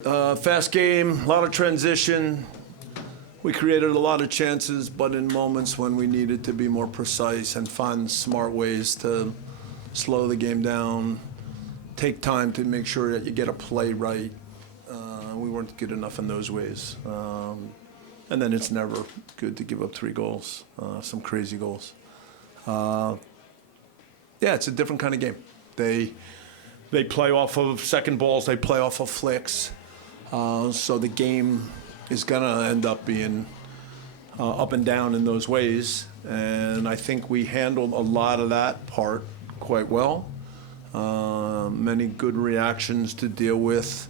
Fast game, a lot of transition. We created a lot of chances, but in moments when we needed to be more precise and find smart ways to slow the game down, take time to make sure that you get a play right. We weren't good enough in those ways. And then it's never good to give up 3 goals, some crazy goals. Yeah, it's a different kind of game. They play off of second balls, they play off of flicks. So the game is going to end up being up and down in those ways. And I think we handled a lot of that part quite well. Many good reactions to deal with.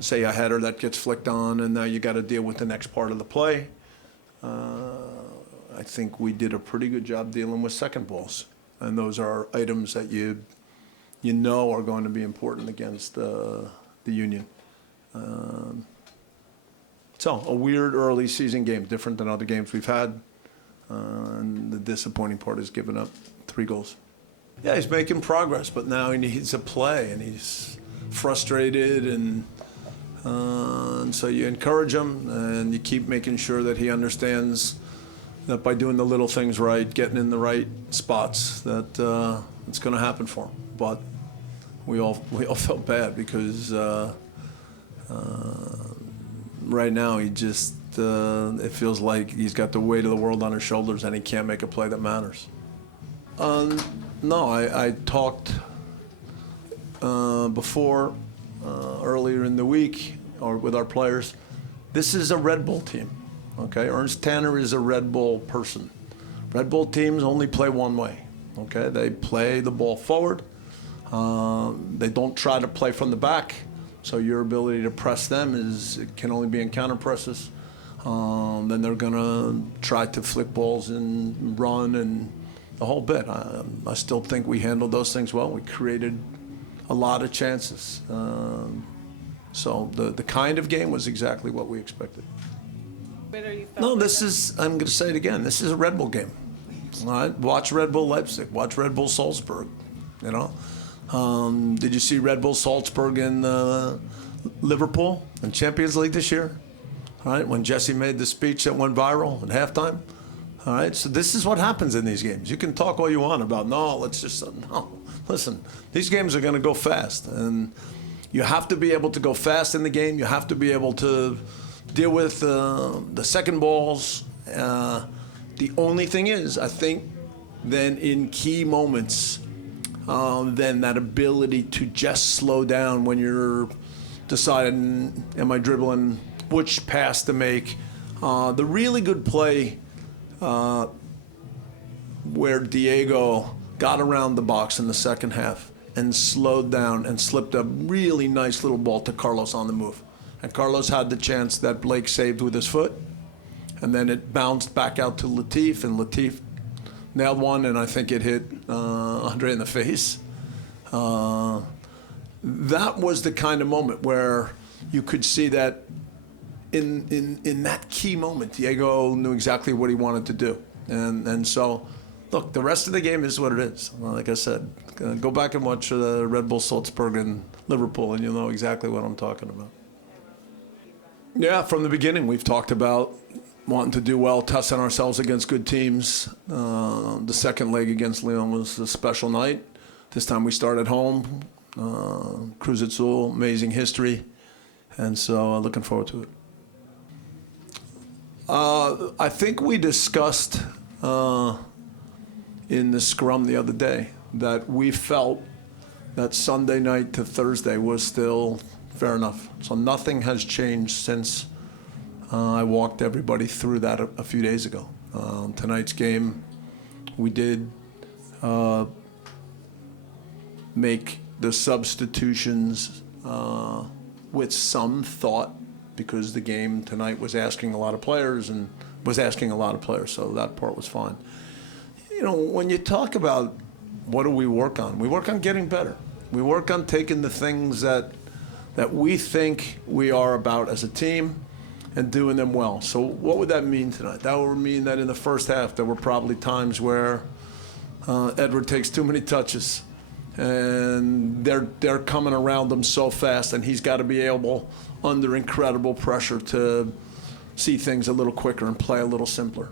Say a header that gets flicked on, and now you got to deal with the next part of the play. I think we did a pretty good job dealing with second balls. And those are items that you know are going to be important against the Union. So a weird early season game, different than other games we've had. And the disappointing part is giving up 3 goals. Yeah, he's making progress, but now he needs a play, and he's frustrated, and so you encourage him, and you keep making sure that he understands that by doing the little things right, getting in the right spots, that it's going to happen for him. But we all felt bad because right now he just it feels like he's got the weight of the world on his shoulders and he can't make a play that matters. No, I talked before earlier in the week or with our players. This is a Red Bull team, okay? Ernst Tanner is a Red Bull person. Red Bull teams only play one way, okay? They play the ball forward. They don't try to play from the back, so your ability to press them it can only be in counter presses. Then they're going to try to flick balls and run and the whole bit. I still think we handled those things well. We created a lot of chances. So the kind of game was exactly what we expected. No, this is, I'm going to say it again, this is a Red Bull game. All right? Watch Red Bull Leipzig, watch Red Bull Salzburg, you know? Did you see Red Bull Salzburg in Liverpool in Champions League this year? All right, when Jesse made the speech that went viral at halftime. All right, so this is what happens in these games. You can talk all you want about, no, listen, these games are going to go fast. And you have to be able to go fast in the game. You have to be able to deal with the second balls. The only thing is, I think, then in key moments, then that ability to just slow down when you're deciding, am I dribbling, which pass to make. The really good play where Diego got around the box in the second half and slowed down and slipped a really nice little ball to Carlos on the move. And Carlos had the chance that Blake saved with his foot, and then it bounced back out to Latif, and Latif nailed one, and I think it hit Andre in the face. That was the kind of moment where you could see that in that key moment, Diego knew exactly what he wanted to do. And so, look, the rest of the game is what it is. Like I said, go back and watch Red Bull Salzburg and Liverpool, and you'll know exactly what I'm talking about. Yeah, from the beginning, we've talked about wanting to do well, testing ourselves against good teams. The second leg against Lyon was a special night. This time we started home. Cruz Azul, amazing history. And so looking forward to it. I think we discussed in the scrum the other day that we felt that Sunday night to Thursday was still fair enough. So nothing has changed since I walked everybody through that a few days ago. Tonight's game, we did make the substitutions with some thought, because the game tonight was asking a lot of players, so that part was fine. You know, when you talk about what do we work on getting better. We work on taking the things that we think we are about as a team and doing them well. So what would that mean tonight? That would mean that in the first half there were probably times where Edward takes too many touches and they're coming around him so fast, and he's got to be able, under incredible pressure, to see things a little quicker and play a little simpler.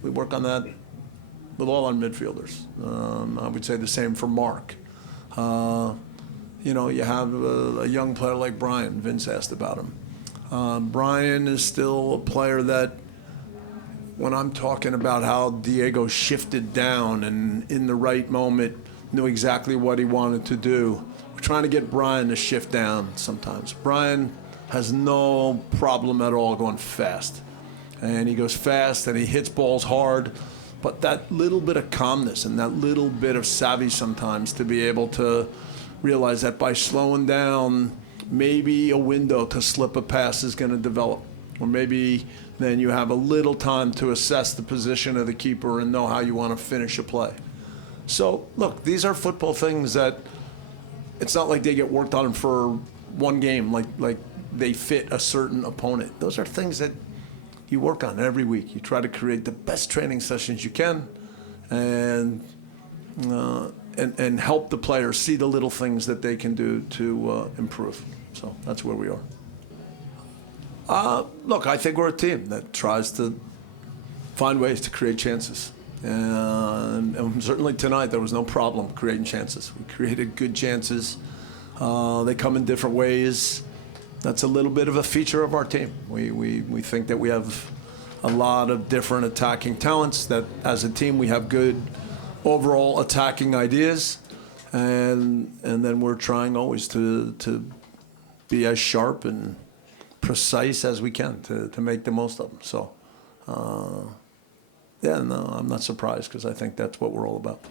We work on that with all our midfielders. I would say the same for Mark. You have a young player like Brian. Vince asked about him. Brian is still a player that, when I'm talking about how Diego shifted down and in the right moment knew exactly what he wanted to do, we're trying to get Brian to shift down sometimes. Brian has no problem at all going fast. And he goes fast and he hits balls hard. But that little bit of calmness and that little bit of savvy sometimes to be able to realize that by slowing down, maybe a window to slip a pass is going to develop. Or maybe then you have a little time to assess the position of the keeper and know how you want to finish a play. So, look, these are football things that it's not like they get worked on for one game, like they fit a certain opponent. Those are things that you work on every week. You try to create the best training sessions you can and help the players see the little things that they can do to improve. So that's where we are. Look, I think we're a team that tries to find ways to create chances. And certainly tonight there was no problem creating chances. We created good chances. They come in different ways. That's a little bit of a feature of our team. We think that we have a lot of different attacking talents, that as a team we have good overall attacking ideas, and then we're trying always to be as sharp and precise as we can to make the most of them. So, I'm not surprised, because I think that's what we're all about.